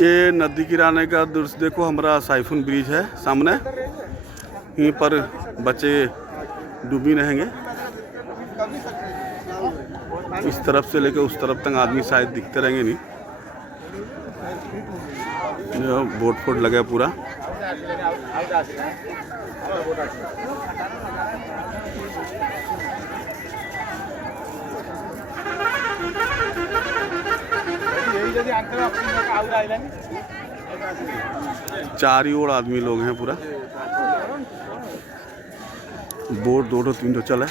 ये नदी किराने का दृश्य देखो। हमारा साइफुन ब्रिज है सामने, यहीं पर बच्चे डूबी रहेंगे। इस तरफ से लेकर उस तरफ तक आदमी शायद दिखते रहेंगे नहीं। बोट फोट लगा पूरा। चार ओर आदमी लोग हैं पूरा। बोट दो तीन चला।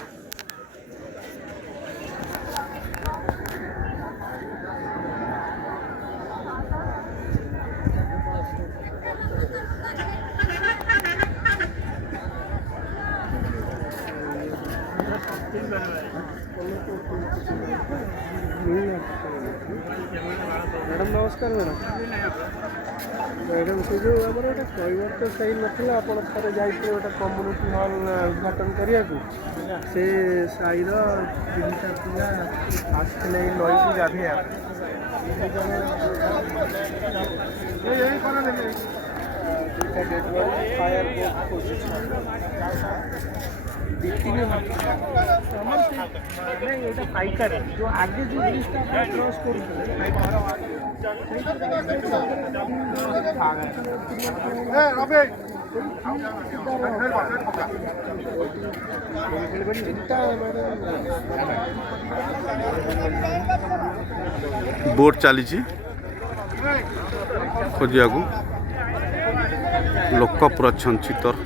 मैडम नमस्कार। मैडम से जो आम गोटे कहवर तो सही नाला आप जाइए गोटे कम्युनिटी हॉल उद्घाटन करने से साईर 3टा पिला आसते नई की गाधे फायर फाइटर है जो आगे जो क्रॉस बोट चली खोजा को लोक पूरा छंचितर।